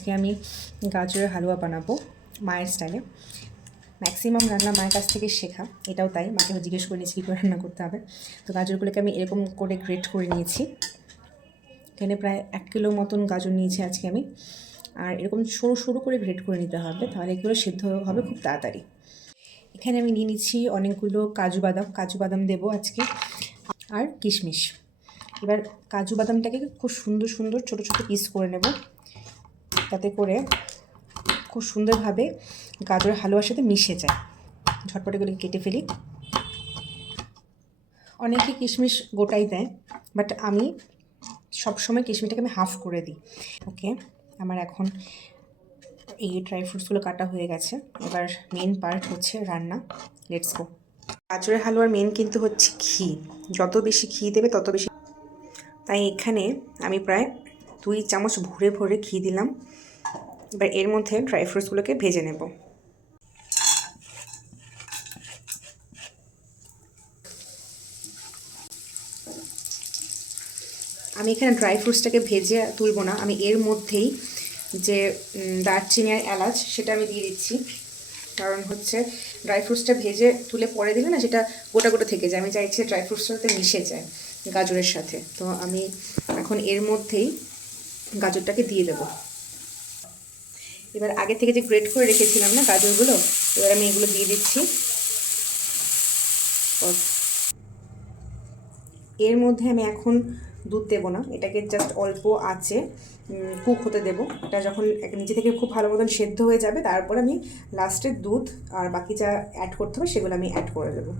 আজকে আমি গাজরের হালুয়া বানাবো মায়ের স্টাইলে। ম্যাক্সিমাম রান্না মায়ের কাছ থেকে শেখা, এটাও তাই। মাকে জিজ্ঞেস করে নিয়েছি কী করে রান্না করতে হবে। তো গাজরগুলোকে আমি এরকম করে গ্রেট করে নিয়েছি। এখানে প্রায় 1 কিলো মতন গাজর নিয়েছি আজকে আমি। আর এরকম সরু সরু করে গ্রেট করে নিতে হবে, তাহলে এগুলো সিদ্ধ হবে খুব তাড়াতাড়ি। এখানে আমি নিয়ে নিচ্ছি অনেকগুলো কাজু বাদাম দেবো আজকে, আর কিশমিশ। এবার কাজু বাদামটাকে খুব সুন্দর সুন্দর ছোটো ছোটো পিস করে নেব, তাতে করে খুব সুন্দরভাবে গাজরের হালুয়ার সাথে মিশে যায়। ঝটপট এগুলো কেটে ফেলি। অনেকে কিশমিশ গোটাই দেয়, বাট আমি সবসময় কিশমিশটাকে আমি হাফ করে দিই। ওকে, আমার এখন এই ড্রাই ফ্রুটসগুলো কাটা হয়ে গেছে। এবার মেন পার্ট হচ্ছে রান্না। Let's go. গাজরের হালুয়ার মেন কিন্তু হচ্ছে ঘি। যত বেশি ঘি দেবে তত বেশি। তাই এখানে আমি প্রায় 2 চামচ ভরে ভরে ঘি দিলাম। এবার এর মধ্যে ড্রাই ফ্রুটসগুলোকে ভেজে নেব। আমি এখানে ড্রাই ফ্রুটসটাকে ভেজে তুলবো না, আমি এর মধ্যেই যে দারচিনি আর এলাচ সেটা আমি দিয়ে দিচ্ছি। কারণ হচ্ছে ড্রাই ফ্রুটসটা ভেজে তুলে পরে দিলে না সেটা গোটা গোটা থেকে যায়। আমি চাইছি ড্রাই ফ্রুটসটার সাথে মিশে যায় গাজরের সাথে। তো আমি এখন এর মধ্যেই গাজরটাকে দিয়ে দেবো। এবার আগে থেকে যে গ্রেট করে রেখেছিলাম না গাজরগুলো, এবার আমি এগুলো দিয়ে দিচ্ছি। এর মধ্যে আমি এখন দুধ দেবো না, এটাকে জাস্ট অল্প আঁচে কুক হতে দেবো। এটা যখন নিচে থেকে খুব ভালো মতন সেদ্ধ হয়ে যাবে, তারপর আমি লাস্টে দুধ আর বাকি যা অ্যাড করতে হবে সেগুলো আমি অ্যাড করে দেবো।